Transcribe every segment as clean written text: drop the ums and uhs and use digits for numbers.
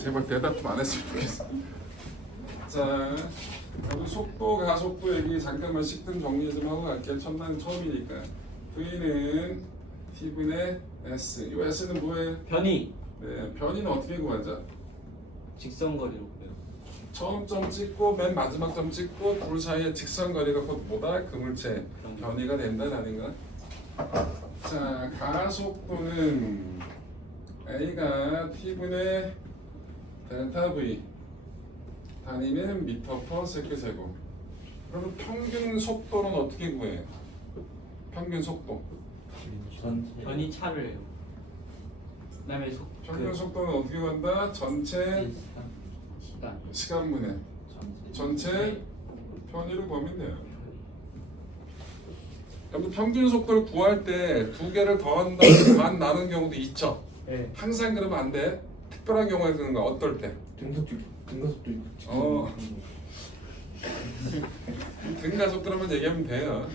제발 대답 좀 안 했으면 좋겠어. 자, 그리고 속도, 가속도 얘기 잠깐만 식등 정리 좀 하고 갈게요. 첫날 처음이니까. V는 T분의 S. 이 S는 뭐예요? 변이 네, 변이는 어떻게 구하자? 직선거리로 그래요. 처음 점 찍고 맨 마지막 점 찍고 둘 사이의 직선거리가 곧 뭐다? 그물체 변이가 된다라는 거. 자, 가속도는 A가 T분의 델타 V 단위는 미터 퍼 세컨드 제곱. 그러면 평균 속도는 어떻게 구해요? 평균 속도. 변이 차를 해요. 그다음에 평균 속도는 어떻게 구한다? 전체 시간 시간분의 전체 편의를 구하면 돼요. 여러분 평균 속도를 구할 때 두 개를 더한다 반 나눈 경우도 있죠. 네. 항상 그러면 안 돼. 특별한 경우에 그런 거 어떨 때? 등가속도 등가속도라면 얘기하면 돼요.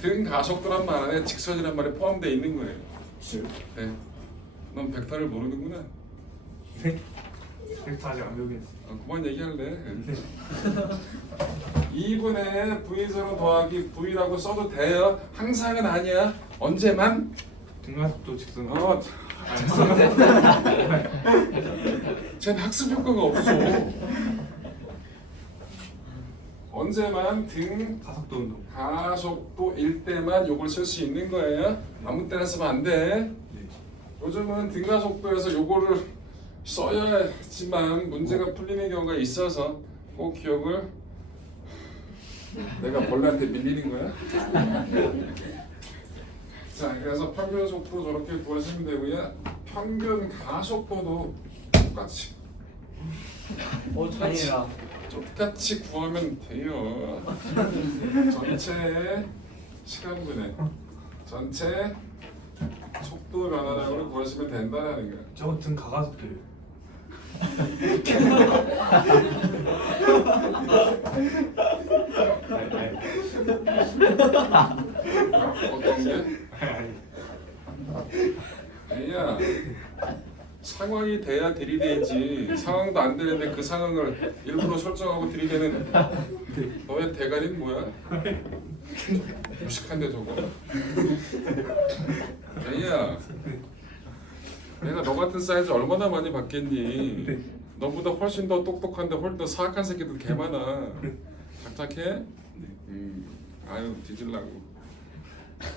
등가속도란 말 안에 직선이란 말이 포함되어 있는 거예요. 네. 넌 벡터를 모르는구나. 벡터 아직 안 배우겠어. 그만 얘기할래. 2분의 V0 더하기 V라고 써도 돼요. 항상은 아니야. 언제만? 등가속도 직선. 쟤는 학습 효과가 없어. 언제만 등 가속도 운동. 가속도일 때만 요걸 쓸 수 있는 거예요. 아무 때나 쓰면 안 돼. 네. 요즘은 등가속도에서 요거를 써야지만 문제가 풀리는 경우가 있어서 꼭 기억을. 내가 벌레한테 밀리는 거야? 자, 그래서 평균 속도 저렇게 구하시면 되고요. 평균 가속도도 똑같이 아니라 똑같이 구하면 돼요. 전체 시간분의 전체 속도 변화량으로 구하시면 된다는 거예요. 저거 등 가가속도예요. 어떤 게? 아니야. 상황이 돼야 들이대지. 상황도 안 되는데 그 상황을 일부러 설정하고 들이대는 너의 대가리는 뭐야? 무식한데 저거. 아니야. 내가 너 같은 사이즈 얼마나 많이 봤겠니? 너보다 훨씬 더 똑똑한데 훨씬 더 사악한 새끼들 개 많아. 착착해? 아유 뒤질라고.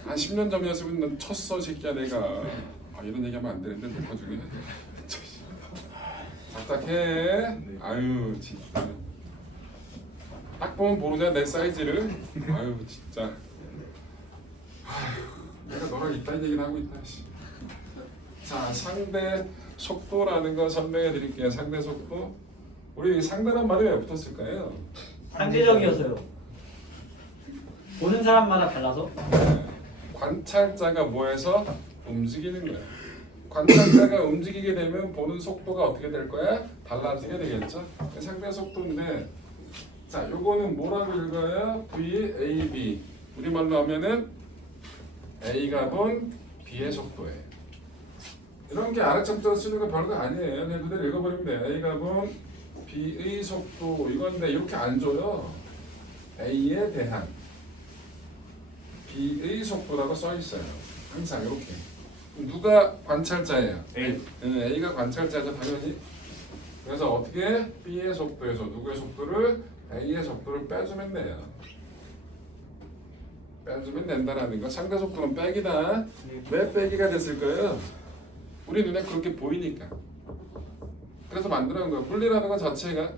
한 10년 전이었으면 난 쳤어 새끼야 내가. 이런 얘기하면 안 되는데 녹화 중에. 착착해. 아유 진짜. 딱 보면 모르냐 내 사이즈를. 아유 진짜. 내가 너랑 이딴 얘기를 하고 있다. 자, 상대 속도라는 거 설명해 드릴게요. 상대 속도. 우리 상대란 말이 왜 붙었을까요? 상대적이어서요. 보는 사람마다 달라서. 관찰자가 뭐해서 움직이는 거야. 관찰자가 움직이게 되면 보는 속도가 어떻게 될 거야? 달라지게 되겠죠. 상대 속도인데, 자, 요거는 뭐라고 읽어요? VAB. 우리말로 하면은 A가 본 B의 속도예요. 이런 게 아래점자로 쓰는 거 별거 아니에요. 그냥 그대로 읽어버리면 돼요. A가 본 B의 속도 이건데 이렇게 안 줘요. A에 대한 B의 속도라고 써 있어요. 항상 이렇게. 누가 관찰자예요? A. A가 관찰자죠 당연히. 그래서 어떻게 B의 속도에서 누구의 속도를 A의 속도를 빼주면 돼요. 빼주면 된다라는 거. 상대 속도는 빼기다. 왜 빼기가 됐을까요? 우리 눈에 그렇게 보이니까. 그래서 만들어낸 거예요. 물리라는 것 자체가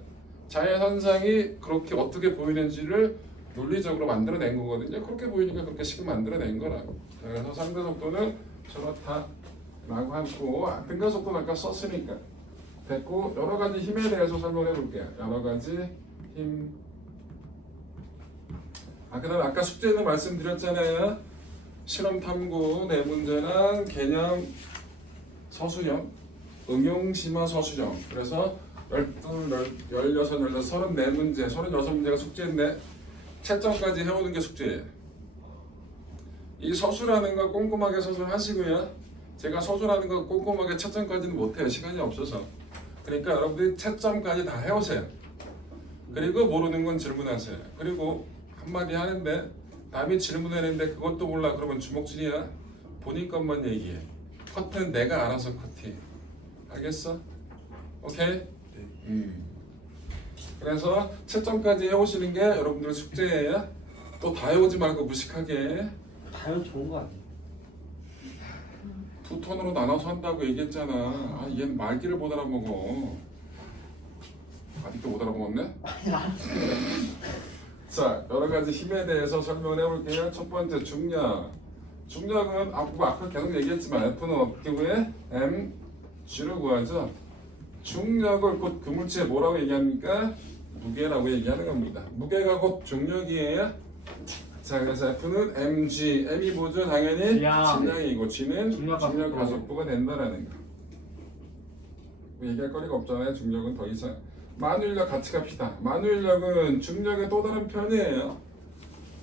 자연현상이 그렇게 어떻게 보이는지를 논리적으로 만들어낸 거거든요. 그렇게 보이니까 그렇게 식을 만들어낸 거라고. 그래서 상대 속도는 저렇다라고 하고 등가 속도는 아까 썼으니까 됐고 여러 가지 힘에 대해서 설명해 볼게요. 여러 가지 힘. 그다음 아까 숙제는 말씀드렸잖아요. 실험 탐구 네 문제랑 개념 서술형, 응용 심화 서술형. 그래서 12, 16, 16, 34문제, 36문제가 숙제인데 채점까지 해오는 게 숙제예요. 이 서술하는 거 꼼꼼하게 서술하시고요. 제가 서술하는 거 꼼꼼하게 채점까지는 못해요. 시간이 없어서. 그러니까 여러분들이 채점까지 다 해오세요. 그리고 모르는 건 질문하세요. 그리고 한마디 하는데 남이 질문했는데 그것도 몰라 그러면 주먹질이야. 본인 것만 얘기해. 커트는 내가 알아서 커트해. 알겠어? 오케이? 그래서 채점까지 해오시는 게 여러분들 숙제예요. 또 다 해오지 말고 무식하게 다요 좋은 거 아니에요? 두 톤으로 나눠서 한다고 얘기했잖아. 아, 얘는 말귀를 못 알아먹어. 아직도 못 알아먹었네? 자, 여러 가지 힘에 대해서 설명을 해볼게요. 첫 번째 중력. 중력은 아까 계속 얘기했지만 F는 어떻게 구해? M, G로 구하죠. 중력을 곧 그 물체에 뭐라고 얘기합니까? 무게라고 얘기하는 겁니다. 무게가 곧 중력이에요. 자, 그래서 F는 mg, m이 뭐죠? 당연히 질량이고 G는 중력 가속부가 된다라는 거. 얘기할 거리가 없잖아요. 중력은 더 이상. 만유인력 같이 갑시다. 만유인력은 중력의 또 다른 편이에요.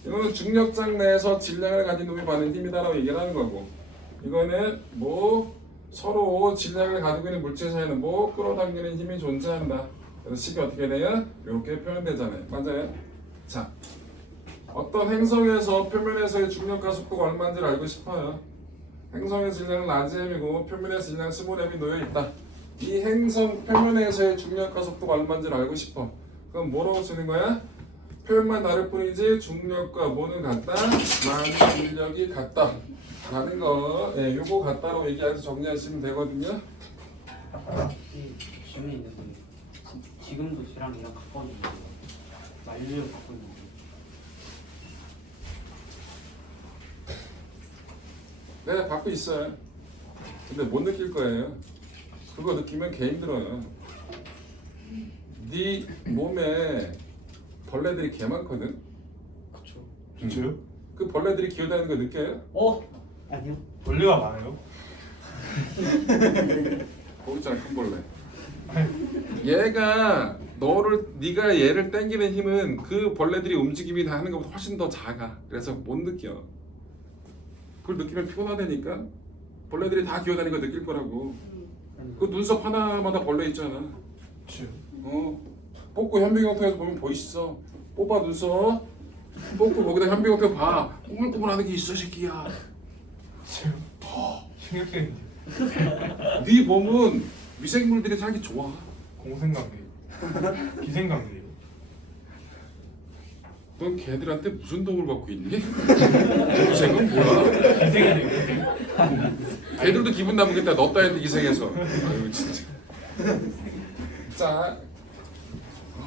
이거는 중력장 내에서 질량을 가진 놈이 받는 힘이다라고 얘기를 하는 거고, 이거는 뭐 서로 질량을 가지고 있는 물체 사이에는 뭐 끌어당기는 힘이 존재한다. 그래서 식이 어떻게 돼요? 이렇게 표현되잖아요. 맞아요? 자, 어떤 행성에서 표면에서의 중력 가속도가 얼마인지를 알고 싶어요. 행성의 질량은 라지 m이고 표면의 질량 스몰 m이 놓여 있다. 이 행성 표면에서의 중력 가속도가 얼마인지를 알고 싶어. 그럼 뭐라고 쓰는 거야? 표현만 다를 뿐이지 중력과 뭐는 같다? 만유인력이 같다. 라는 거, 예, 요거 같다로 얘기해서 정리하시면 되거든요. 질문이 있는데 지금도 쟤랑 얘랑 가까워지는 거예요? 만유인력 갖고 있는 거예요? 네, 갖고 있어요. 근데 못 느낄 거예요. 그거 느끼면 개 힘들어요. 네 몸에 벌레들이 개 많거든. 그쵸. 진짜요? 그 벌레들이 기어다니는 거 느껴요? 아니요. 벌레가 많아요? 거기 있잖아, 큰 벌레. 얘가 네가 얘를 당기는 힘은 그 벌레들이 움직임이 다 하는 것보다 훨씬 더 작아. 그래서 못 느껴. 그걸 느끼면 피곤하다니까. 벌레들이 다 기어다니는 거 느낄 거라고. 그 눈썹 하나마다 벌레 있잖아. 진짜요? 뽑고 현미경통에서 보면 보이시죠? 뽑아 눈썹. 뽑고 거기다 현미경통 봐. 꾸물꾸물하는 게 있어, 새끼야. 진짜요? 신경쓰이는데 네 몸은 미생물들이 살기 좋아. 공생관계 기생관계 넌 걔들한테 무슨 도움을 받고 있니? 고생은 뭐야? 기생이네. 걔들도 기분 나쁘겠다. 너 따윈데 기생해서. 아유 진짜. 자,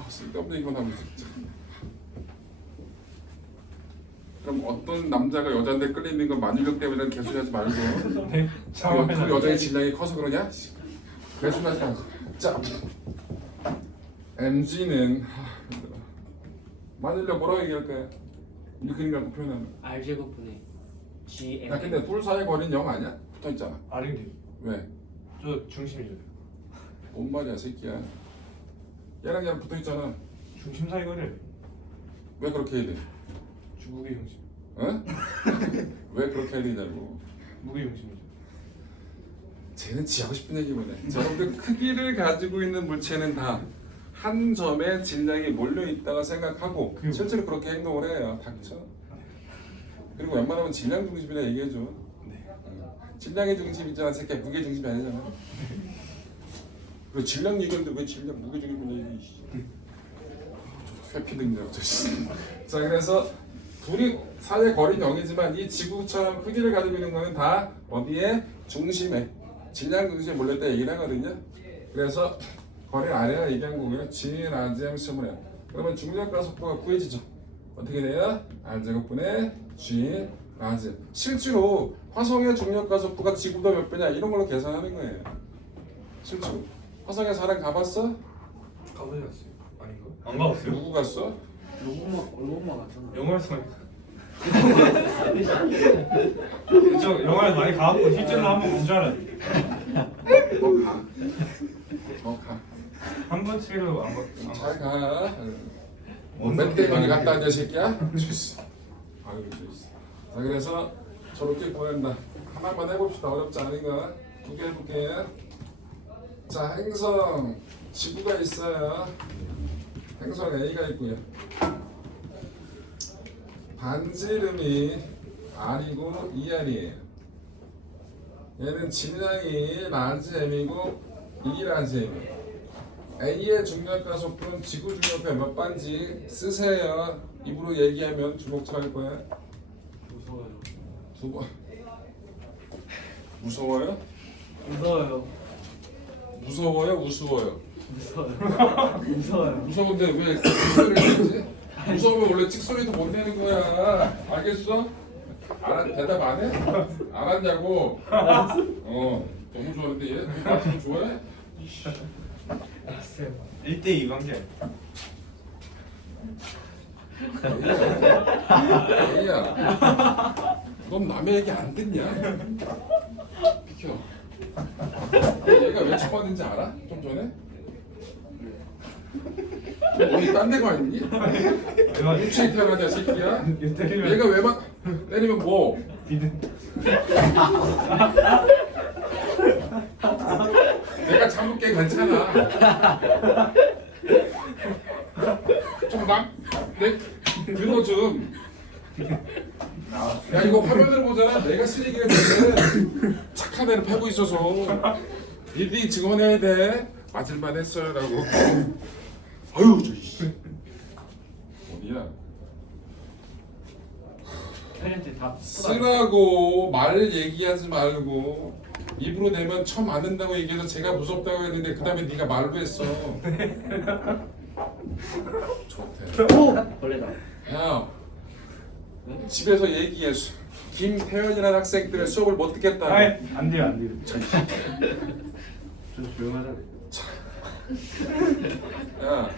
쓸데없는 이건 하면 진짜. 그럼 어떤 남자가 여자한테 끌리는 건 만유력 때문에 개소리하지 말고. 네. 그 여자의 질량이 커서 그러냐? 개소리하지 말고. 자, mg는 만유력 뭐라고 얘기할까요? 이 그림 갖고 표현하면. R제곱분의 GM. 야, 근데 둘 사이 거리는 0 아니야? 붙어 있잖아. 아닌데 왜? 저 중심이죠. 뭔 말이야, 새끼야. 얘랑 얘랑 붙어 있잖아. 중심 사이 거리를 왜 그렇게 해야 돼? 무게 중심. 어? 왜 그렇게 해야 되냐고. 무게 중심이죠. 쟤는 지하고 싶은 얘기만 해. 여러분들 크기를 가지고 있는 물체는 다 한 점에 질량이 몰려 있다고 생각하고 그리고- 실제로 그렇게 행동을 해요. 닥쳐. 그리고 웬만하면 질량 중심이라 얘기해줘. 네. 질량의 중심이잖아, 새끼야. 무게 중심이 아니잖아. 그리고 질량 얘기하는데 왜 질량 무게 중심이냐 이게. 회피 등장. 자, 그래서 둘이 사이의 거리는 0이지만 이 지구처럼 크기를 가지고 있는 거는 다 어디에? 중심에. 질량 중심에 몰렸다 얘기를 하거든요. 그래서 거리 아래가 얘기한 거고요. G, 라지, M, 스몰. 그러면 중력 가속도가 구해지죠. 어떻게 돼요? R제곱분의 G, 라지. 실제로 화성의 중력 가속도가 지구보다 몇 배냐 이런 걸로 계산하는 거예요. 실제로. 화성에 사람 가봤어? 가보지 않았어요? 아닌가? 안 가봤어요? 누구 갔어? 로봇만 갔잖아. 영화에서 많이 저 영화에서 많이 가봤고 실제로 한번 본 줄 알았는데 너 가. 너 가. 한 번씩도 안 잘 가. 가. 멧돼지 갔다 앉아 새끼야. 주스. 아유 주스. 자, 그래서 저렇게 보낸다. 하나만 해봅시다. 어렵지 않은 거. 두 개 해볼게요. 자, 행성 지구가 있어요. 행성 A가 있고요. 반지름이 R이고 ER이에요. 얘는 질량이 라지 M이고 E 라지 M이에요. A의 중력과 속도는 지구 중력과 몇 반지 쓰세요. 입으로 얘기하면 주먹 찰 거야. 무서워요. 두 번. 무서워요? 무서워요. 무서워요? 우스워요? 무서워요. 무서워요. 무서운데 왜 찍소리를 내지? 무서우면 원래 찍소리도 못 내는 거야. 알겠어? 대답 안 해? 알았냐고? 너무 좋아하는데 얘? 나좀 좋아해? 알았어요. 1대2 관계. 애야, 넌 남의 얘기 안 듣냐? 비켜. 얘가 왜 처맞는지 알아? 좀 전에? 어디 딴 데가 있니? 일주일 태어나자 새끼야. 때리면 얘가 왜 막 때리면 뭐? 비는. 내가 참을게 괜찮아. 그거 좀. 야 이거 화면을 보잖아. 내가 쓰레기가 되면 착한 애를 패고 있어서 일일이 증언해야 돼. 맞을만 했어요라고. 아유 저 씨. 어디야? 팬한테 다 쓰라고 말 얘기하지 말고 입으로 내면 처음 안 된다고 얘기해서 제가 무섭다고 했는데 그 다음에 네가 말로 했어. 좋대. 벌레다. 야 집에서 얘기해. 김태현이라는 학생들의 수업을 못 듣겠다. 아이, 안 돼요, 안 돼요. 좀 조용하잖아요. 야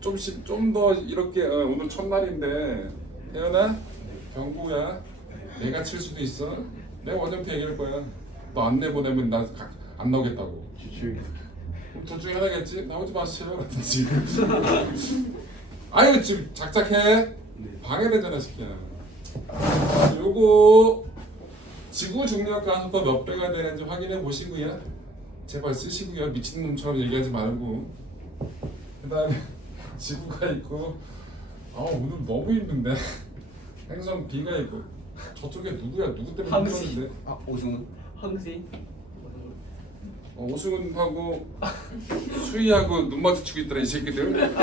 좀 더 이렇게 오늘 첫날인데 태연아 경구야 내가 칠 수도 있어. 내가 원장한테 얘기할 거야. 너 안 내보내면 나 안 나오겠다고. 조용히. 둘 중에 하나겠지. 나오지 마세요 라든지. 아유 지금 작작해. 방해되잖아 새끼야. 요거 지구 중력과 속도 몇 배가 되는지 확인해 보시고요. 제발 쓰시고요. 미친놈처럼 얘기하지 말고. 그 다음에 지구가 있고 오늘 너무 힘든데 행성 B가 있고 저쪽에 누구야? 누구 때문에 황씨. 힘들었는데? 오승훈. 황씨. 오승훈하고 수희하고 눈 마주치고 있더라 이 새끼들.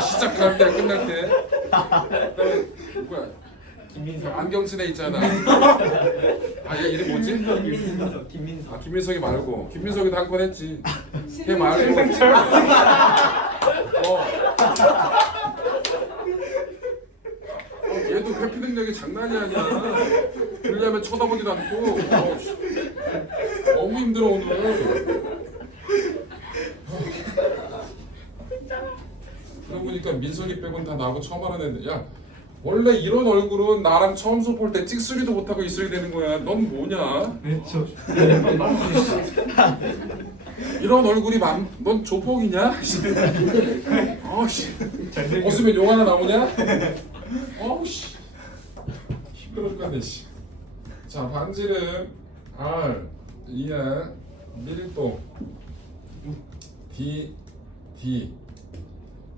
시작할 때 끝날 때. 그다음에 누구야? 김민석. 안경 쓴 애 있잖아. 얘 이름 뭐지? 김민석. 김민석. 김민석이 말고 김민석이도 한 건 했지. 걔 말고. 얘도 회피 능력이 장난이 아니야. 그러려면 쳐다보지도 않고. 너무 힘들어 오늘. 그러고 보니까 민석이 빼곤 다 나하고 처음 하는 애들. 야 원래 이런 얼굴은 나랑 처음 수업 볼 때 찍소리도 못하고 있어야 되는 거야. 넌 뭐냐? 네, 저. 이런 얼굴이 넌 조폭이냐? 아씨 벗으면 욕 하나 나오냐? 어우씨 시끄러워 죽겠네 씨. 자 반지름 R 이하 밀도 D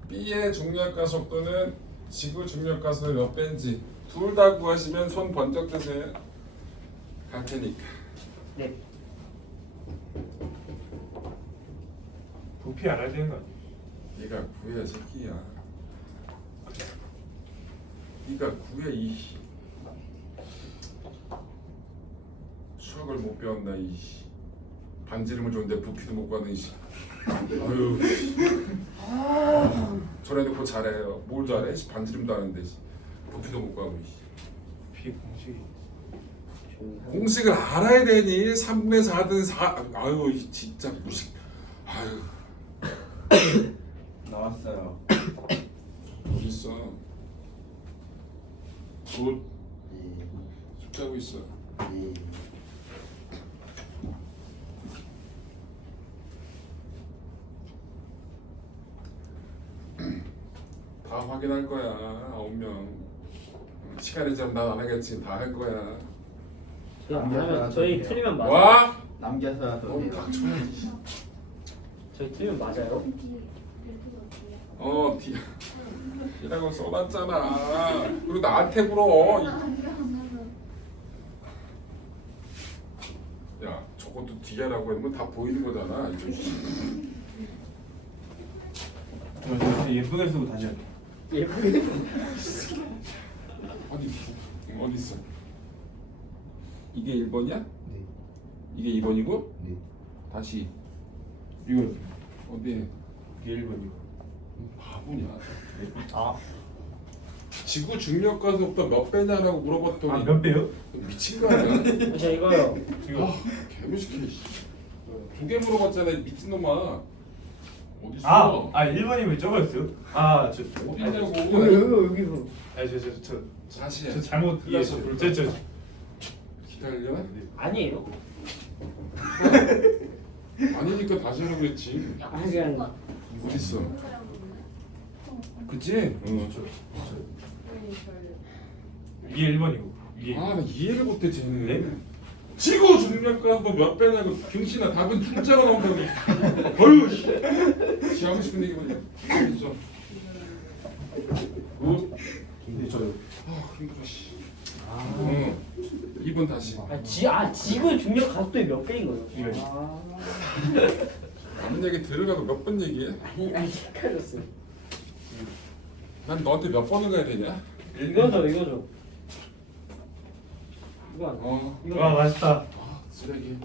B의 중력과 속도는 지구 중력과 속도 몇 배인지 둘 다 구하시면 손 번쩍 드세요. 갈 테니까. 네. 부피 알아야 되는 거 아니에요? 네가 구해 새끼야. 네가 구해 이 수학을 못 배웠나 이 반지름을 줬는데 부피도 못 가는 이 아유 저래놓고 잘해요. 뭘 잘해? 반지름도 아는데 부피도 못 가고 부피 공식이. 공식을 알아야 되니 3분의 4든 4 아유 진짜 무식 아유 나왔어요. 어디 있어? 굿 예. 숙제하고 있어. 예. 다 확인할 거야. 9명. 시간이 좀 난 안 하겠지. 다 할 거야. 저희 틀리면 맞아. 와? 남겨서 넌 닥쳐야지. 저희 틀면 맞아요? D라고 써놨잖아. 그리고 나한테 물어. 야, 저것도 D라고 하면 다 보이는 거잖아. 이쪽. 저 예쁘게 쓰고 다시 할게요. 예쁘게. 어디 있어? 이게 1번이야? 네. 이게 2번이고? 네. 다시 이거 어디? 이게 1번이고. 바보냐? 아, 지구 중력 가속도 몇 배냐라고 물어봤더니 아몇 배요? 미친 거 아니야? 저 이거요. 이거. 개무식해. 두 개 물어봤잖아, 이 미친놈아. 어디 있어? 아 1번이면 저거였어요? 아저 어디냐고. 여기서. 저 다시 해. 잘못 불렀어, 이해했어요. 불렀어. 기다려. 아니에요. 아니니까 다시 하라고 했지. 아니 그냥 어디 있어? 그치? 이게 1번이고 이게 나 이해를 못해 쟤는. 네? 지구 중력가속도 몇 배냐고. 병신아, 답은 숫자가 나온다고. 어휴 씨. 지 하고 싶은 얘기 보자. 있어. 근데 저요. 힘들어 씨. 2번 다시. 지구 중력 가속도의 몇 배인 거예요? 이거. 남은 얘기 들으라고 몇 번 얘기해? 아니 헷갈렸어요. 난 너한테 몇 번을 가야 되냐? 이거죠. 이거 아니야? 와 맛있다. 쓰레기.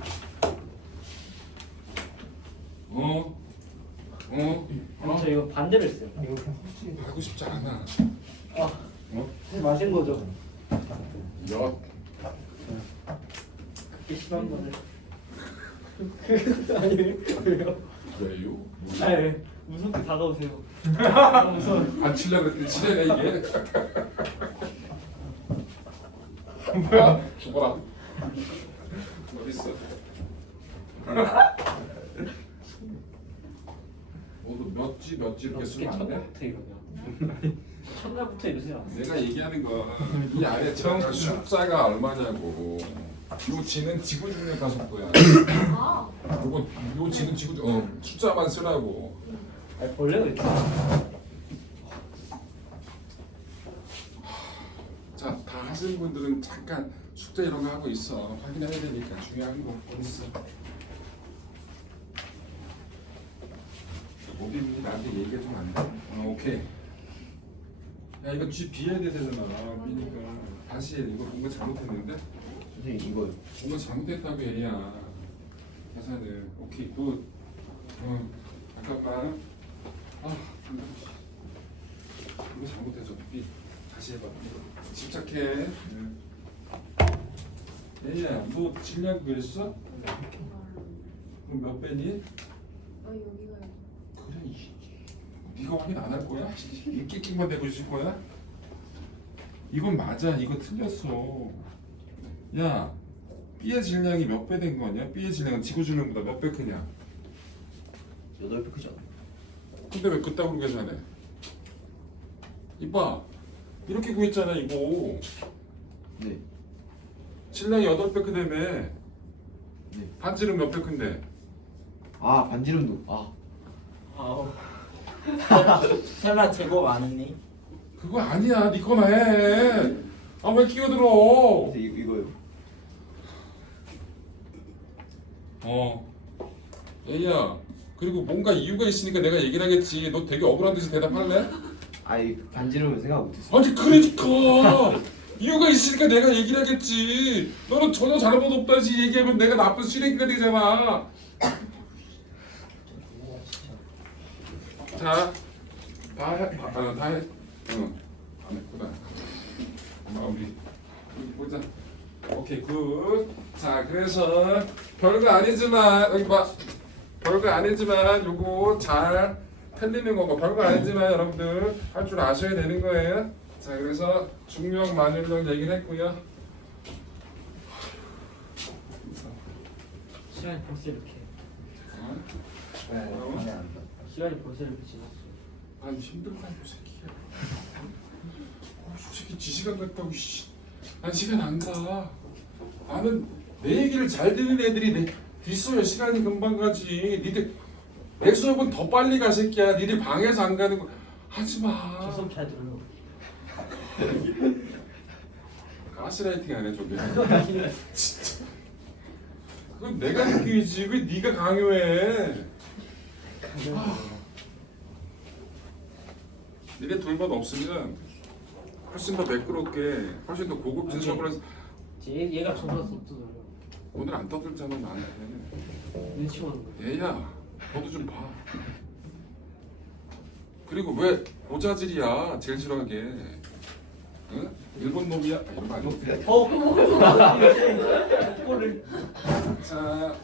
아니 저 이거 반대로 했어요. 하고 싶지 않아. 마신 거죠. 몇? 그렇게 심한 거를. 아니에요? 왜요? 왜요? 아니 무섭게 다가오세요. 무서워. 안 치려고 그랬더니 치려네 이게. 뭐야? 죽어라. 어딨어? 너 몇지 이렇게 쓰면 안 돼? 첫날부터 이러냐? 첫날부터 이러지 않았어. 내가 얘기하는 거이 아래 처음 숫자가 얼마냐고. 요 지는 지구 중력 가속도야. 요 지는 지구 숫자만 쓰라고. 아니 벌레가 있어. 자, 다 하시는 분들은 잠깐 숙제 이런 거 하고 있어. 확인해야 되니까 중요한 거 어딨어? 어디 있는지 나한테 얘기해 주면 안 돼? 오케이. 야, 이거 G B해야 되잖아. B니까 다시 해. 이거 뭔가 잘못했는데? 선생님 이거요. 뭔가 잘못했다고 얘야. 계산을. 오케이, 굿. 잠깐만. 이거 잘못했어. B. 다시 해봐. 집착해. 얘야, 너 질량 그랬어? 그럼 몇 배니? 여기가요. 그래, 네가 확인 안 할 거야? 낑낑만 대고 있을 거야? 이건 맞아. 이거 틀렸어. 야, B의 질량이 몇 배 된 거냐? B의 질량은 지구 질량보다 몇 배 크냐? 8배 크지 않아요? 근데 왜 그따구로 계산해? 이봐, 이렇게 구했잖아 이거. 네. 질량이 8배 크다며. 네. 반지름 몇 배 큰데? 아 반지름도. 아우. 설마 제곱 아니니? 그거 아니야. 네 거나 해. 아, 왜 끼어들어? 선생님 이거요. 얘야, 그리고 뭔가 이유가 있으니까 내가 얘기를 하겠지. 너 되게 억울한 듯이 대답할래? 아이 반지름은 생각 못했어요. 아니 그러니까 이유가 있으니까 내가 얘기를 하겠지. 너는 전혀 잘못 없다시 얘기하면 내가 나쁜 쓰레기가 되잖아. 자, 다 해. 응. 안 했구나. 우리 보자. 오케이, 굿. 자, 그래서 별거 아니지만 여기 봐. 별거 아니지만 요거 잘 틀리는 거고 별거 아니지만 여러분들 할 줄 아셔야 되는 거예요. 자, 그래서 중력, 만율력 얘기를 했고요. 시간이 벌써 이렇게. 네. 시간이 벌써 이렇게 지났어. 아니 힘들다 이 새끼야. 솔직히 지시간 같다고 씨. 난 시간 안 가. 나는 내 얘기를 잘 듣는 애들이 있어요. 시간이 금방 가지. 니들 내 수업은 더 빨리 가 새끼야. 니네 방에서 안 가는 거 하지 마. 저 수업 잘 들어요. 가스라이팅 안 해 저게. 진짜. 그건 내가 느끼지. 왜 네가 강요해? 니네 돌봄 없으면 훨씬 더 매끄럽게, 훨씬 더 고급진 수업을 해서 얘가 저보다 더 들어요. 오늘 안 떠들잖아 나한테. 눈치 보는 거예요. 얘야, 너도 좀 봐. 그리고 왜 고자질이야? 제일 싫어하는 게. 응? 일본 놈이야? 아, 이런 거 아니야? 그거를 자,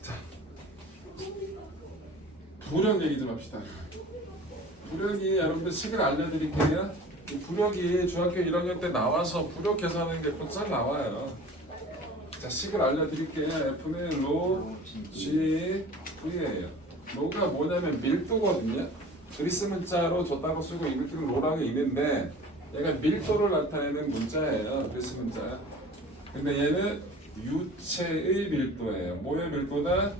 자, 부력 얘기 좀 합시다. 부력이 여러분들 식을 알려드릴게요. 이 부력이 중학교 1학년 때 나와서 부력 계산하는 게 곧잘 나와요. 자, 식을 알려드릴게요. F는 로, G, V예요. 로가 뭐냐면 밀도거든요. 그리스 문자로 줬다고 쓰고 이것들은 로라고 있는데 얘가 밀도를 나타내는 문자예요. 그리스 문자. 근데 얘는 유체의 밀도예요. 뭐의 밀도나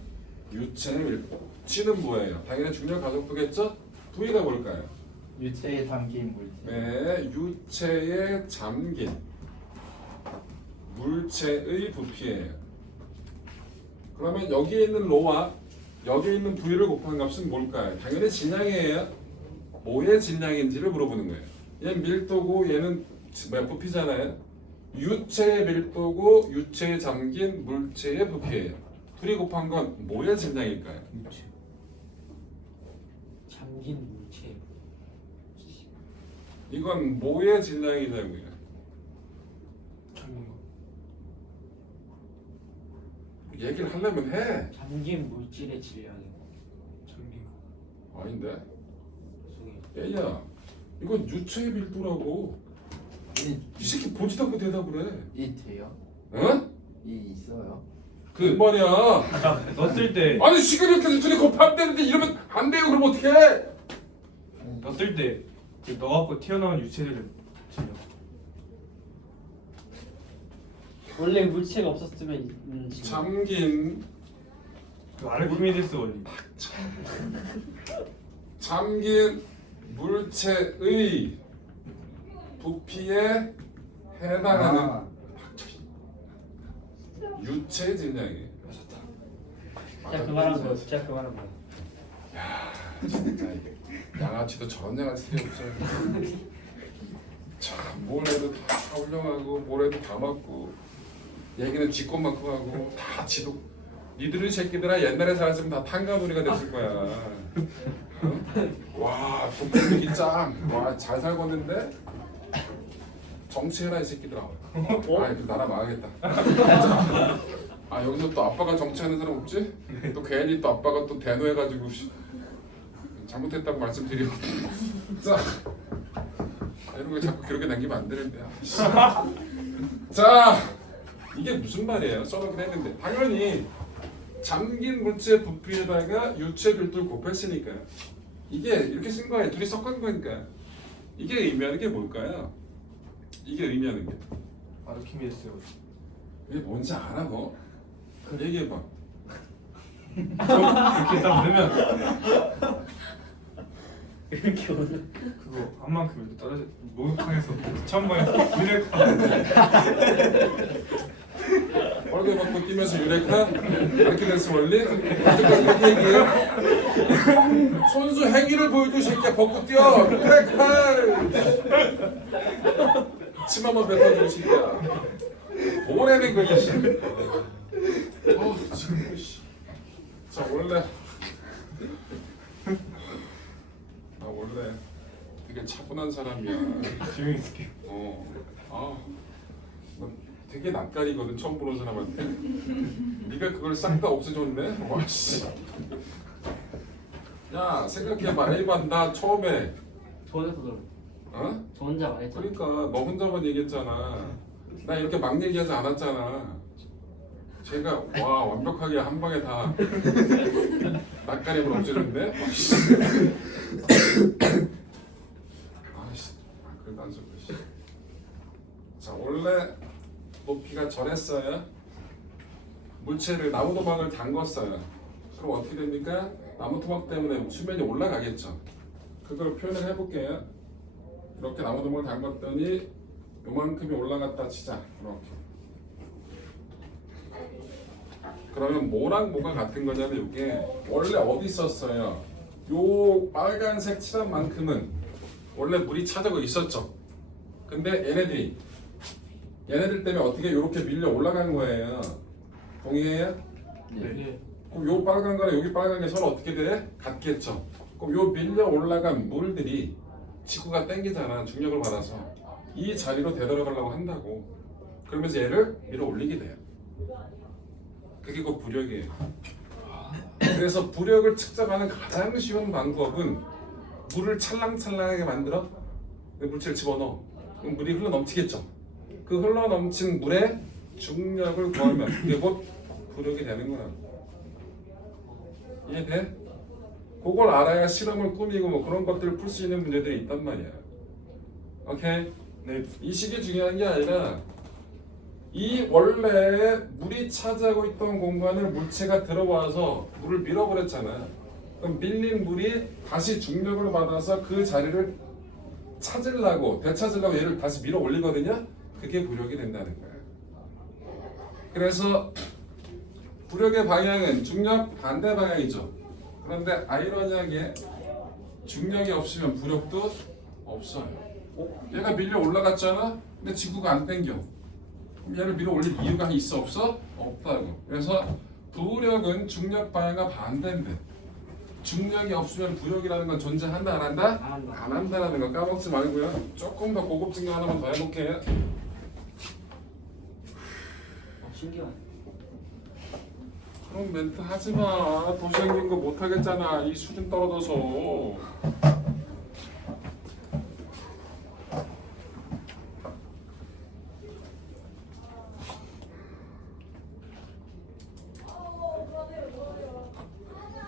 유체의 밀도. G는 뭐예요? 당연히 중력 가속도겠죠? V가 뭘까요? 유체에 담긴 물질. 네, 유체에 잠긴 물체의 부피예요. 그러면 여기에 있는 로와 여기에 있는 V를 곱한 값은 뭘까요? 당연히 질량이에요. 뭐의 질량인지를 물어보는 거예요. 얘는 밀도고 얘는 부피잖아요. 유체의 밀도고 유체에 잠긴 물체의 부피예요. 둘이 곱한 건 뭐의 질량일까요? 잠긴 물체. 이건 뭐의 질량이냐고요? 얘기를 하려면 해. 잠긴 물질의 질량이요. 아닌데? 죄송해요. 얘야, 이건 유체의 밀도라고. 이 새끼 보지도 않고 대답을 해. 이 돼요? 응? 이 있어요? 그 말이야. 자, 넣었을 때 아니 지금 이렇게 해서 둘이 곱하면 되는데 이러면 안 돼요. 그럼 어떻게 해? 넣었을 때 넣어갖고 튀어나온 유체들을 질려. 원래 물체가 없었으면 지금 잠긴 그 아르키메데스 원리. 잠긴 물체의 부피에 해당하는 아, 유체의 질량이에요. 제가 그 말한 거예요. 제가 그 말한 거예요. 진짜 이게 양아치도 저런 양아치 없어요. 참뭘 해도 다 훌륭하고 뭘 해도 다 맞고 얘기는 지 것만큼 하고 다 지도. 니들의 새끼들아 옛날에 살았으면 다 탄가놀이가 됐을 거야. 어? 와 돈벌기 짱. 와 잘 살겠는데 정치해라 이 새끼들아. 그 나라 망하겠다. 아 여기서 또 아빠가 정치하는 사람 없지? 또 괜히 또 아빠가 또 대노해가지고 잘못했다고 말씀드리고 자 이런 거 자꾸 그렇게 남기면 안 되는데. 자 이게 무슨 말이에요? 써놓긴 했는데 당연히 잠긴 물체 부피에다가 유체 밀도를 곱했으니까요. 이게 이렇게 쓴 거예요. 둘이 섞은 거니까. 이게 의미하는 게 뭘까요? 이게 의미하는 게 아르키메데스 원리. 이게 뭔지 알아 너? 얘기해봐. 이렇게 딱 넣으면 이렇게 오늘 그거 한 만큼 이렇게 떨어져 목욕탕에서 처음 봐요. 유레카. 얼굴 받고 뛰면서 유레카? 아르키메데스 원리? 어떻게 그렇게 얘기해? 손수 행위를 보여줘 새끼야. 벗고 뛰어. 유레카! 치마만 뱉어주고 새끼야. 뭐라는 거야 씨. 지금 씨. 자 원래 나 원래 되게 차분한 사람이야. 조용히 있을게. 나 되게 낯가리거든 처음 보는 사람한테. 네가 그걸 싹 다 없애줬네. 와 씨. 야 생각해봐. A반 나 처음에 저 혼자서 들어. 어? 저 혼자 말했잖아. 그러니까 너 혼자만 얘기했잖아. 나 이렇게 막 얘기하지 않았잖아. 제가 와 완벽하게 한 방에 다 낯가림을 없애줬네. 아씨, 그래도 안 쏠게. 자 원래 높이가 저랬어요. 물체를 나무 토막을 담궜어요. 그럼 어떻게 됩니까? 나무 토막 때문에 수면이 올라가겠죠. 그걸 표현을 해볼게요. 이렇게 나무 토막을 담궜더니 요만큼이 올라갔다 치자. 이렇게. 그러면 뭐랑 뭐가 같은 거냐면 이게 원래 어디 있었어요? 요 빨간색 칠한 만큼은 원래 물이 차지고 있었죠. 근데 얘네들 때문에 어떻게 이렇게 밀려 올라간 거예요. 동의해요? 네. 그럼 요 빨간 거랑 여기 빨간 게 서로 어떻게 돼? 같겠죠. 그럼 요 밀려 올라간 물들이 지구가 당기잖아. 중력을 받아서 이 자리로 되돌아가려고 한다고. 그러면서 얘를 밀어 올리게 돼요. 그게 곧 부력이에요. 그래서 부력을 측정하는 가장 쉬운 방법은 물을 찰랑찰랑하게 만들어 물체를 집어넣어. 그럼 물이 흘러 넘치겠죠. 그 흘러 넘친 물에 중력을 구하면 그게 곧 부력이 되는 거야. 이해돼? 그걸 알아야 실험을 꾸미고 뭐 그런 것들을 풀 수 있는 문제들이 있단 말이야. 오케이? 네. 이 식이 중요한 게 아니라 이 원래 물이 차지하고 있던 공간을 물체가 들어와서 물을 밀어버렸잖아. 그럼 밀린 물이 다시 중력을 받아서 그 자리를 되찾으려고 얘를 다시 밀어 올리거든요. 그게 부력이 된다는 거야. 그래서 부력의 방향은 중력 반대 방향이죠. 그런데 아이러니하게 중력이 없으면 부력도 없어요. 얘가 밀려 올라갔잖아. 근데 지구가 안 당겨. 그럼 얘를 밀어 올릴 이유가 있어 없어? 없다고. 그래서 부력은 중력 방향과 반대인데 중력이 없으면 부력이라는 건 존재한다 안 한다? 안 한다라는 거 까먹지 말고요. 조금 더 고급진 거 하나만 더 해볼게요. 신기하네. 그런 멘트 하지 마. 더 생긴 거 못 하겠잖아. 이 수준 떨어져서.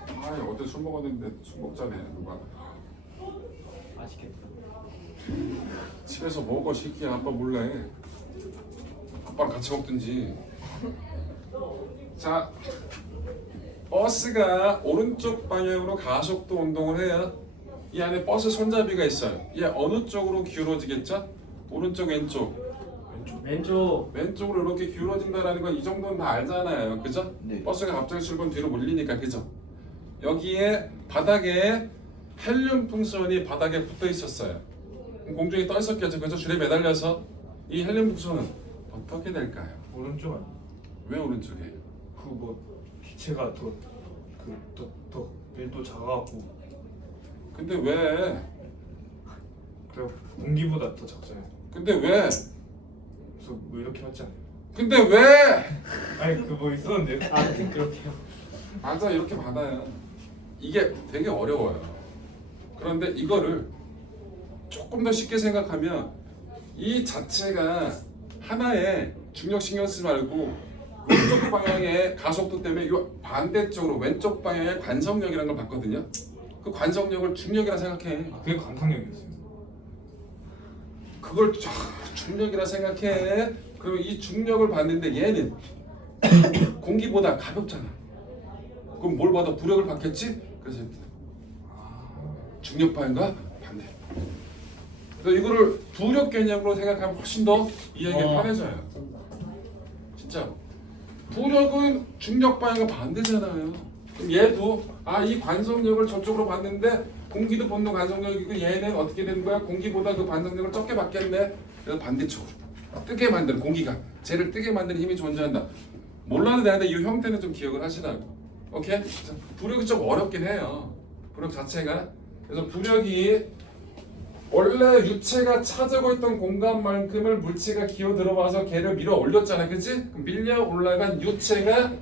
아, 어제 술 먹었는데 술 먹자네 누가. 맛있겠다. 집에서 먹어 새끼야. 아빠 몰래. 아빠랑 같이 먹든지. 자, 버스가 오른쪽 방향으로 가속도 운동을 해요. 이 안에 버스 손잡이가 있어요. 얘 어느 쪽으로 기울어지겠죠? 오른쪽, 왼쪽. 왼쪽. 왼쪽으로 이렇게 기울어진다는 건 이 정도는 다 알잖아요. 그죠? 네. 버스가 갑자기 출근 뒤로 몰리니까. 그죠? 여기에 바닥에 헬륨 풍선이 바닥에 붙어 있었어요. 공중에 떠 있었겠죠. 그죠? 줄에 매달려서 이 헬륨 풍선은 어떻게 될까요? 오른쪽 아니야? 왜 오른쪽이에요? 그뭐 기체가 더 밀도 작아갖고 근데 왜? 그래 공기보다 더 작잖아요. 근데 왜? 그래서 뭐 이렇게 맞지 않아요? 근데 왜? 아니 그 뭐 있었는데. 아무튼 그렇게요. 맞아, 이렇게 받아요. 이게 되게 어려워요. 그런데 이거를 조금 더 쉽게 생각하면 이 자체가 하나의 중력 신경 쓰지 말고 왼쪽 방향의 가속도 때문에 이 반대쪽으로 왼쪽 방향의 관성력이라는 걸 봤거든요. 그 관성력을 중력이라 생각해. 아 그게 관상력이었어요. 그걸 중력이라 생각해. 그러면 이 중력을 받는데 얘는 공기보다 가볍잖아. 그럼 뭘 받아? 부력을 받겠지? 그래서 중력 방향과 반대. 그래서 이거를 부력 개념으로 생각하면 훨씬 더 이해하기가 편해져요. 진짜. 부력은 중력 방향과 반대잖아요. 그럼 얘도 이 관성력을 저쪽으로 받는데 공기도 본능 관성력이고 얘는 어떻게 되는 거야? 공기보다 그 관성력을 적게 받겠네. 그래서 반대쪽으로 뜨게 만드는 공기가 쟤를 뜨게 만드는 힘이 존재한다. 몰라도 되는데 이 형태는 좀 기억을 하시라고. 오케이? 자, 부력이 좀 어렵긴 해요. 부력 자체가. 그래서 부력이 원래 유체가 차지하고 있던 공간만큼을 물체가 기어 들어와서 걔를 밀어 올렸잖아, 그렇지? 밀려 올라간 유체가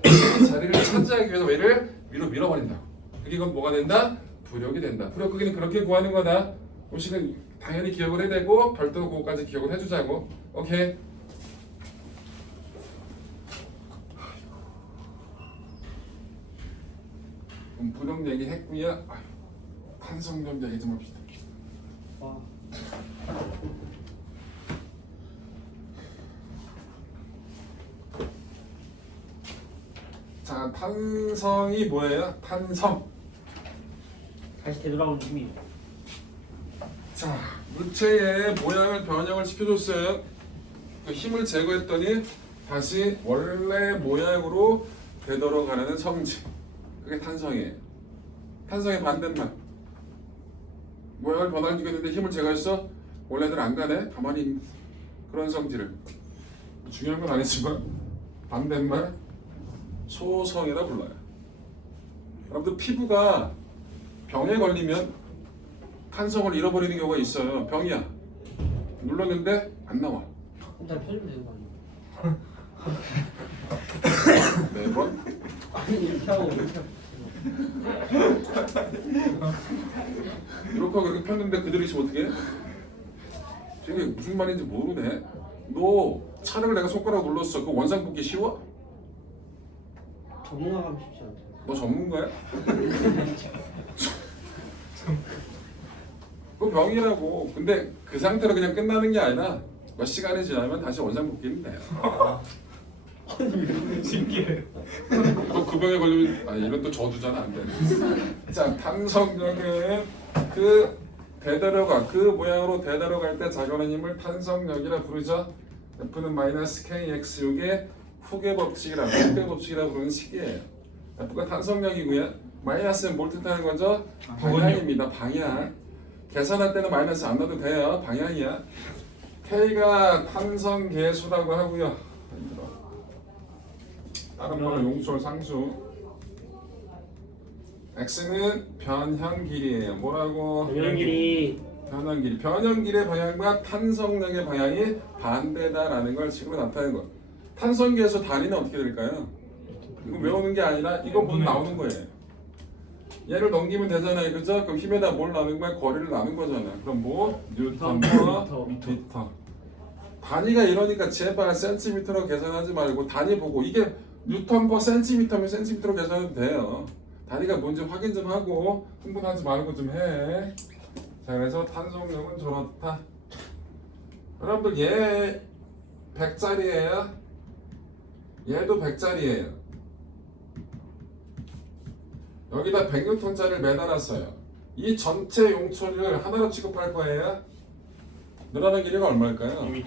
이 자리를 차지하기 위해서 얘를 위로 밀어버린다. 그게 이건 뭐가 된다? 부력이 된다. 부력 크기는 그렇게 구하는 거다. 우식은 당연히 기억을 해야 되고 별도로 그거까지 기억을 해주자고. 오케이? 그럼 부력 얘기 했고요. 탄성력 얘기 좀 합시다. 와. 자, 탄성이 뭐예요? 탄성. 다시 되돌아오는 힘이. 자, 물체의 모양을 변형을 시켜줬어요. 그 힘을 제거했더니 다시 원래 모양으로 되돌아가는 성질. 그게 탄성이에요. 탄성의 반대말. 모양을 변화시켰는데 힘을 제거했어? 원래대로 안 가네? 가만히 있는 그런 성질을. 중요한 건 아니지만 반대말 소성이라 불러요. 여러분들 피부가 병에 걸리면 탄성을 잃어버리는 경우가 있어요. 병이야. 눌렀는데 안 나와. 일단 펴주면 되는 거 아니에요? 매번? 아니 이렇게 하고 이렇게 하고. 이렇게 하고 이렇게 폈는데 그대로 있으면 어떡해? 저게 무슨 말인지 모르네. 너 차를 내가 손가락 눌렀어. 그 원상 복귀 쉬워? 전문가 가면 쉽지 않대요. 너 전문가야? 그 병이라고. 근데 그 상태로 그냥 끝나는 게 아니라 몇 시간이 지나면 다시 원상 복귀는 돼요. 신기해. 또 그 병에 걸리면 아 이건 또 저주잖아 안 돼. 자, 탄성력은 그 되돌아가 그 모양으로 되돌아갈 때 작용하는 힘을 탄성력이라 부르죠. F는 마이너스 KX 이게 후계 법칙이라 부르는 식이에요. F가 탄성력이고요. 마이너스는 뭘 뜻하는 거죠? 방향입니다. 방향. 계산할 때는 마이너스 안 넣어도 돼요. 방향이야. K가 탄성 계수라고 하고요. 다른 거는 용솔 상수. X는 변형 길이에요. 뭐라고? 변형 길이. 변형 길이. 변형 길이의 방향과 탄성력의 방향이 반대다라는 걸 식으로 나타내는 거. 탄성 계수 단위는 어떻게 될까요? 이거 외우는 게 아니라 이거 뭐 나오는 거예요. 얘를 넘기면 되잖아요, 그죠? 그럼 힘에다 뭘 나눈 거야? 거리를 나눈 거잖아. 그럼 뭐? 뉴턴과 미터. 단위가 이러니까 제발 센티미터로 계산하지 말고 단위 보고 이게 뉴턴 퍼 센티미터면 센티미터로 계산해도 돼요. 단위가 뭔지 확인 좀 하고 흥분하지 말고 좀 해. 자, 그래서 탄성력은 저렇다. 여러분들 얘 100짜리예요. 얘도 100짜리예요. 여기다 100N짜리를 매달았어요. 이 전체 용초를 하나로 취급할 거예요. 늘어난 길이가 얼마일까요? 2m.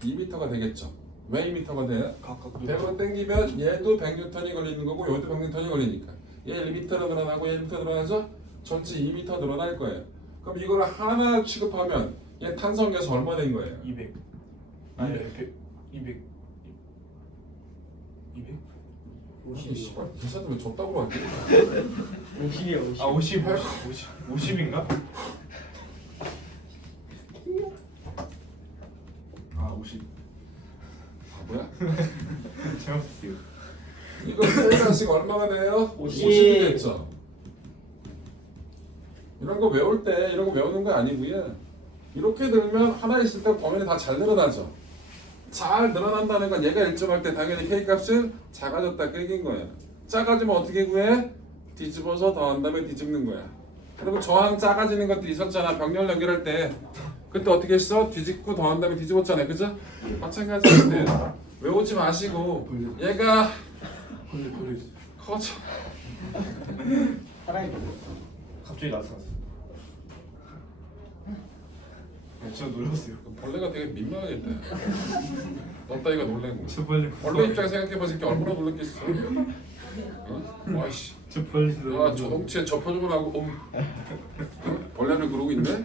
2m가 되겠죠. 왜 2m가 돼요? 각각 100으로 당기면 얘도 100N이 걸리는 거고 얘도 100N이 걸리니까 얘 1m로 늘어나고 얘 1m 늘어나서 전체 2m 늘어날 거예요. 그럼 이거를 하나 취급하면 얘 탄성계수 얼마 된 거예요? 200. 아니 100. 200. 200? 아니 씨발 계산도 왜 적다고 하지? 50이요 50. 아 50. 50인가? 아 50. 바보야? 재밌어요. 이거 세가씩 얼마가 돼요? 50. 50이 됐죠. 이런 거 외울 때 이런 거 외우는 거 아니고요. 이렇게 들면 하나 있을 때 범위는 다 잘 늘어나죠. 잘 늘어난다는 건 얘가 일정할 때 당연히 K값은 작아졌다 그 얘기인 거예요. 작아지면 어떻게 구해? 뒤집어서 더한 다음에 뒤집는 거야. 그리고 저항 작아지는 것들이 있었잖아. 병렬 연결할 때 그때 어떻게 했어? 뒤집고 더한 다음에 뒤집었잖아요. 그죠? 마찬가지인데 외우지 마시고 얘가 커져. 살아있는 갑자기 나타났어. 저 놀랐어요. 벌레가 되게 민망하겠다. 너 따위가 놀래고. 저 벌리. 벌레 입장 생각해봤을 게 얼마나 놀랐겠어. 어? 와이씨. 저 벌리. 아 저동치에 저 표정을 하고 벌레를 그러고 있네?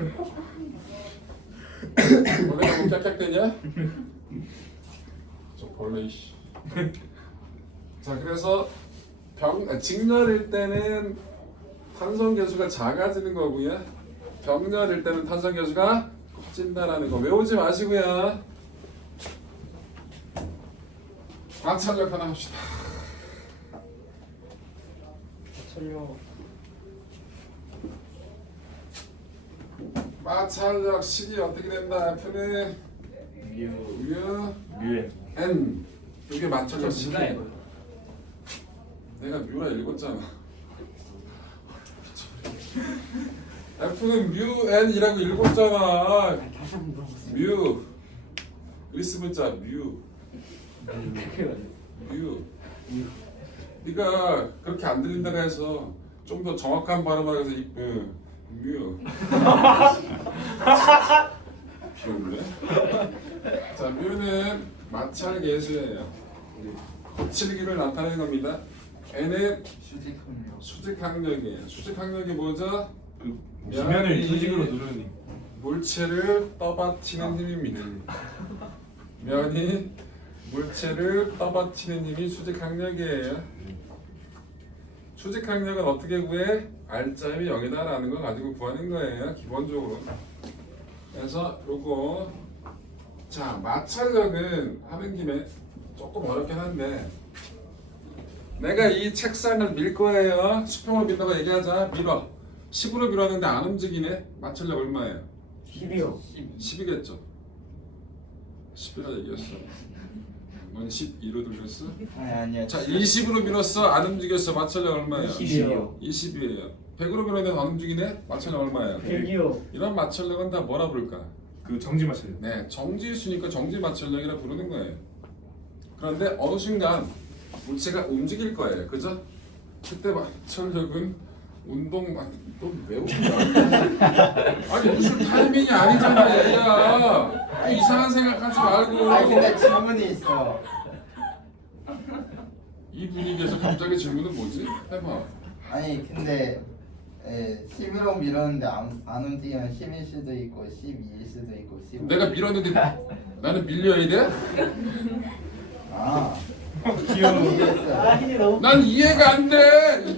벌레가 뭐 깍깍대냐? 저 벌레 이씨. 자 그래서 직렬일 때는 탄성계수가 작아지는 거고요. 병렬일 때는 탄성계수가 커진다라는 거 외우지 마시고요. 마찰력 하나 합시다. 설명. 마찰력 식이 어떻게 된다? F는 뮤. 뮤 N 이게 마찰력 식이 뭐라 이거? 내가 뮤라 읽었잖아. F는 뮤 N이라고 읽었잖아. 다시 한번 물어보세요. 뮤 그리스 문자 뮤 네가 그렇게 안 들린다고 해서 좀 더 정확한 발음을 해서 뮤. 귀엽네. 자, 뮤는 마찰 계수예요. 거칠기를 나타내는 겁니다. N은 수직학력. 수직 항력이에요. 수직 항력이 뭐죠? 지면을 면이 수직으로 누르는 힘. 물체를 떠받치는 힘입니다. 면이 물체를 떠받치는 힘이 수직 항력이에요. 수직 항력은 어떻게 구해? R점이 0이다라는 거 가지고 구하는 거예요. 기본적으로. 그래서 요거 자 마찰력은 하는 김에 조금 어렵긴 한데 내가 이 책상을 밀 거예요. 수평으로 밀다가 얘기하자. 밀어. 10으로 밀었는데 안 움직이네. 마찰력 얼마예요? 10이요. 10이겠죠. 10이라 얘기했어. 넌 12로 들렸어? 아니요. 자 20으로 밀었어. 안 움직였어. 마찰력 얼마예요? 20이요. 20이에요. 100으로 밀었는데 안 움직이네. 마찰력 얼마예요? 100이요. 이런 마찰력은 다 뭐라 부를까? 그 정지 마찰력. 네, 정지수니까 정지 마찰력이라 부르는 거예요. 그런데 어느 순간 물체가 움직일 거예요. 그죠? 그때 마찰력은 또 외우냐? 아니 무슨 타이밍이 아니잖아 얘야. 또 이상한 생각하지 말고. 아 근데 질문이 있어요. 이 분위기에서 갑자기 질문은 뭐지? 해봐. 아니 근데 11로 밀었는데 안 움직이면 10일 수도 있고 12일 수도 있고 15. 내가 밀었는데 나는 밀려야 돼? 아 귀여워. 이해했어요. 아 힘이 너무. 난 이해가 안 돼.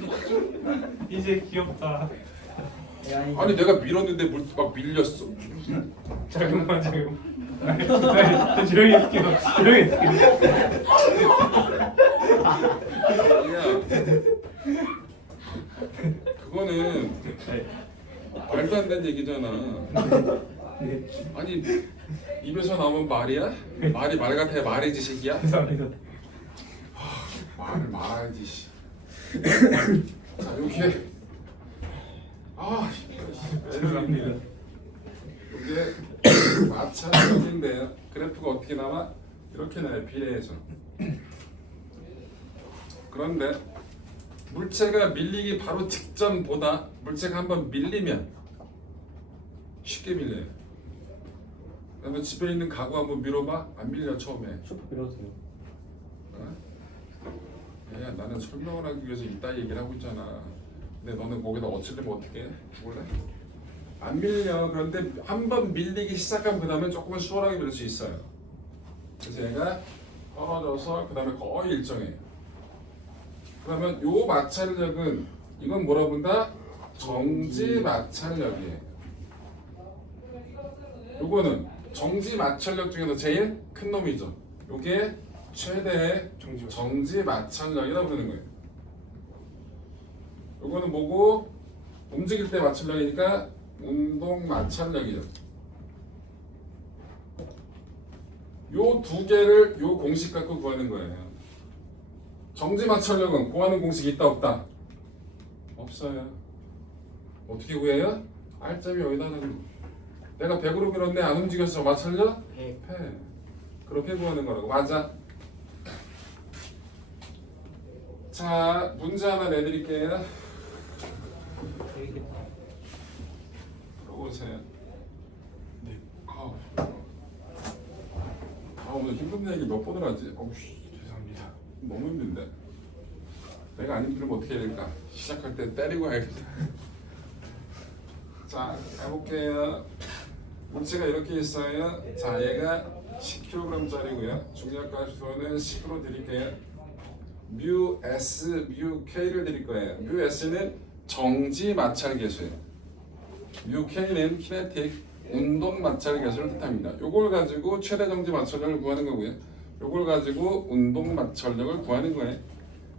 이제 귀엽다. 아니 내가 밀었는데 막 밀렸어. 잠깐만. 조용히 할게요. 조용히 할게요. 그거는 말도 안 되는 얘기잖아. 아니 입에서 나오면 말이야? 말이 말 같아? 말이지 새끼야? 죄송합니다. 말을 말아야지. 씨. 자 이렇게 죄송합니다. 이게 마찰력인데요. 그래프가 어떻게 나와? 이렇게 나와요. 비례해서. 그런데 물체가 밀리기 바로 직전보다 물체가 한번 밀리면 쉽게 밀려요. 너 집에 있는 가구 한번 밀어봐. 안 밀려 처음에. 슈퍼 밀어주세요. 어? 야 나는 설명을 하기 위해서 이따 얘기를 하고 있잖아. 근데 너는 거기다 어찌되면 어떻게 해? 죽을래? 안 밀려. 그런데 한번 밀리기 시작하면 그 다음에 조금은 수월하게 밀릴 수 있어요. 그래서 얘가 떨어져서 그 다음에 거의 일정해요. 그러면 요 마찰력은 이건 뭐라 본다? 정지 마찰력이에요. 요거는 정지 마찰력 중에서 제일 큰 놈이죠. 요게 최대의 정지 마찰력이라고 부르는 거예요. 요거는 뭐고? 움직일 때 마찰력이니까 운동 마찰력이죠. 요 두 개를 요 공식 갖고 구하는 거예요. 정지 마찰력은 구하는 공식이 있다 없다? 없어요. 어떻게 구해요? R점이 여기다 하는 거. 내가 100으로 밀었는데 안 움직였어. 마찰력? 100. 그렇게 구하는 거라고. 맞아. 자, 문제 하나 내드릴게요. 들어오세요. 네. 오늘 힘든 얘기 몇 번을 하지? 죄송합니다. 너무 힘든데. 내가 안 힘들면 어떻게 해야 될까? 시작할 때 때리고 해야겠다. 자, 해볼게요. 물체가 이렇게 있어요. 자, 얘가 10kg짜리고요. 중력가수는 10으로 드릴게요. 뮤 S, 뮤 K를 드릴 거예요. 뮤 S는 정지 마찰 계수예요. 뮤 K는 키네틱 운동 마찰 계수를 뜻합니다. 요걸 가지고 최대 정지 마찰력을 구하는 거고요. 요걸 가지고 운동 마찰력을 구하는 거예요.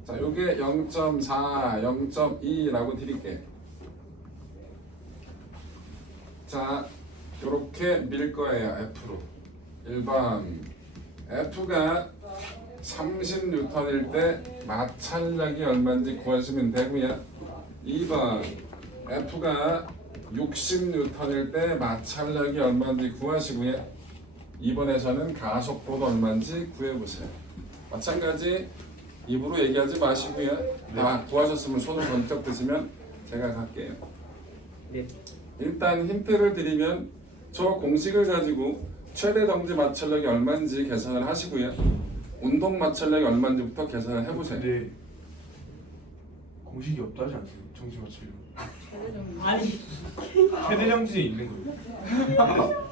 자, 요게 0.4, 0.2라고 드릴게요. 자, 요렇게 밀 거예요. F로. 1번 F가 30N일 때 마찰력이 얼마인지 구하시면 되고요. 2번 F가 60N일 때 마찰력이 얼마인지 구하시고요. 2번에서는 가속도가 얼마인지 구해보세요. 마찬가지 입으로 얘기하지 마시고요. 다 구하셨으면 손을 번쩍 드시면 제가 갈게요. 네. 일단 힌트를 드리면 저 공식을 가지고 최대 정지 마찰력이 얼마인지 계산을 하시고요. 운동 마찰력이 얼마인지부터 계산을 해보세요. 근데 공식이 없다 하지 않습니까? 정지 맞추려. 아니 최대 정지에 있는 거예요.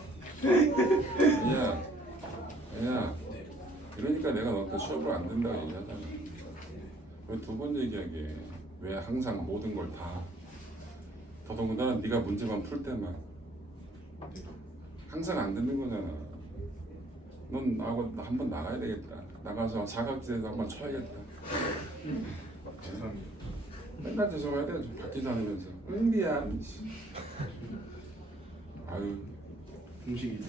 야, 그러니까 내가 너한테 수업을 안 된다고 얘기하잖아. 왜 두 번 얘기하게? 왜 항상 모든 걸 다? 더더군다나 네가 문제만 풀 때만 항상 안 듣는 거잖아. 넌 나하고 한번 나가야 되겠다. 나가서 사각지에서 한번 쳐야겠다. 죄송합니다. 맨날 죄송해야 돼. 바뀌지 않으면서. 미안. 아유. 공식이 있는.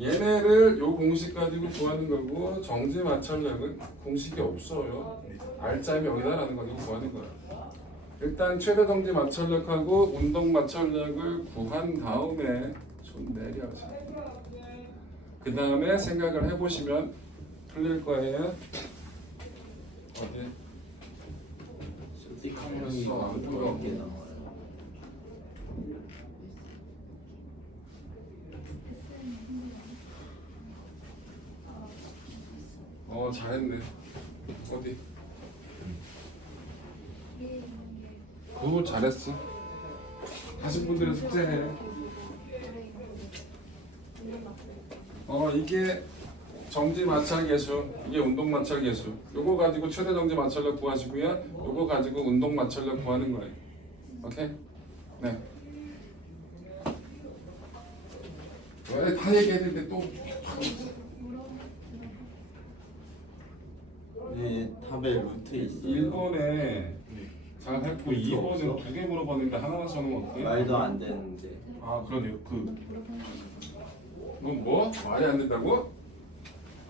얘네를 요 공식 가지고 구하는 거고 정지 마찰력은 공식이 없어요. 알짜면 여기다라는 거 가지고 구하는 거야. 일단 최대 정지 마찰력하고 운동 마찰력을 구한 다음에 손 내려서 그 다음에 생각을 해보시면 풀릴 거예요. 어디? 수직항력이 안 보여. 어떻게 나와요? 잘했네. 어디? 그거 잘했어. 하신 분들은 숙제해. 이게 정지 마찰 계수, 이게 운동 마찰 계수. 요거 가지고 최대 정지 마찰력 구하시고요. 요거 가지고 운동 마찰력 구하는 거예요. 오케이? 네. 왜 다 얘기했는데 또 네, 탑에 루트 있어요. 1번에 잘 했고 2번은 두 개 물어봤는데 하나만 써놓으면 어떡해? 말도 안 되는데. 아 그러네요. 넌 뭐? 말이 안 된다고?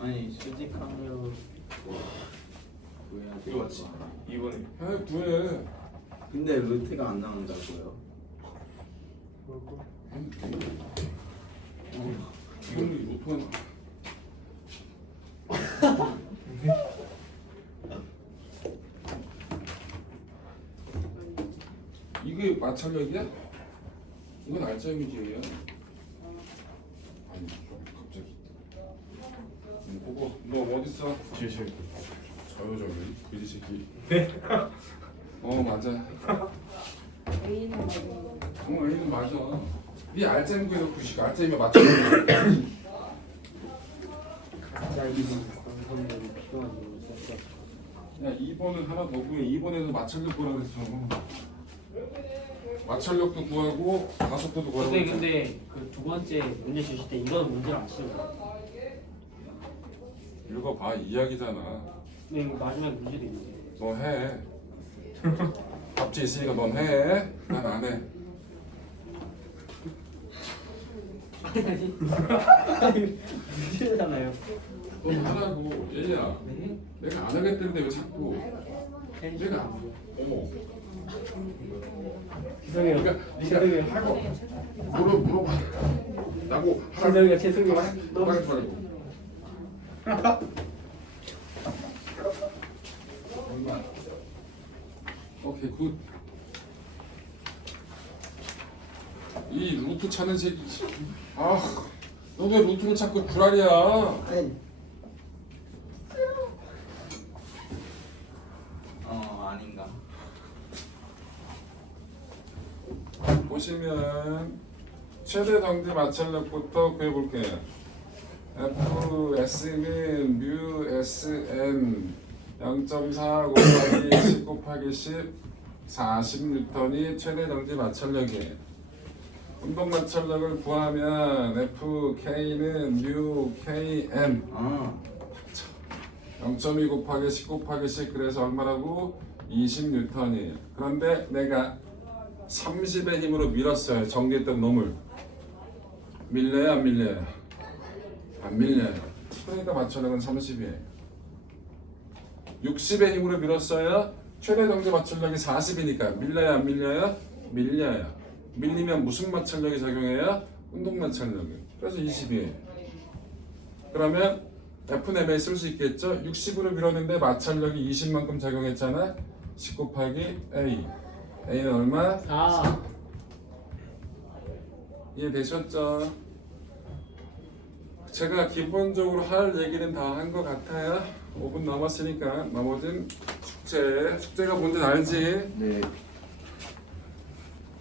아니 수직항력 구해야 돼. 이거 맞지? 이번에 해 구해. 근데 루트가 안 나온다고요? 이거는 못하나? 이게 마찰력이야? 이건 알짜미지예요. 아니 갑자기. 그거 너 어디 있어? 제 저요 그지 새끼. 맞아. A는 맞아. 네 알짜미가 90, 알짜미가 맞춰. 가짜 이름 광선들이 필요한 이유를 썼어. 야 2번은 하나 더 구해. 2번에도 마찰력 구하라 그랬어. 마찰력도 구하고 가속도도 구하라고 근데 그랬잖아. 근데 그 두 번째 문제 주실 때 이거는 문제를 안 치는 거야. 읽어봐 이야기잖아. 근데 이거 마지막에 문제도 있는데. 너 해. 답지 있으니까 넌 해. 난 안 해. 문제잖아요. 넌 하라고. 얘야. 네? 내가 안 하겠다는데 왜 자꾸. 내가 어머. 죄송해요. 네가 하고 물어봐. 나고 죄송해요. 죄송해요. 너무 빨리 말고. 오케이 굿. 이 루트 찾는 새끼. 너 왜 루트를 찾고 불알이야? 아닌가. 보시면 최대 정지 마찰력부터 구해볼게요. FS는 뮤 SN 0.4 곱하기 10 곱하기 10 40N이 최대 정지 마찰력이에요. 운동 마찰력을 구하면 FK는 뮤 KN 0.2 곱하기 10 곱하기 10 그래서 얼마라고? 20N이에요. 그런데 내가 30의 힘으로 밀었어요. 전개했던 놈을. 밀려요 안 밀려요? 안 밀려요. 그러니까 마찰력은 30이에요. 60의 힘으로 밀었어요. 최대 정지 마찰력이 40이니까 밀려요 안 밀려요? 밀려요. 밀리면 무슨 마찰력이 작용해요? 운동 마찰력이. 그래서 20이에요. 그러면 F는 쓸 수 있겠죠? 60으로 밀었는데 마찰력이 20만큼 작용했잖아. 10 곱하기 A. A는 얼마? 4. 이해되셨죠? 제가 기본적으로 할 얘기는 다 한 것 같아요. 5분 넘었으니까 나머지는 숙제가 뭔지 알지? 네.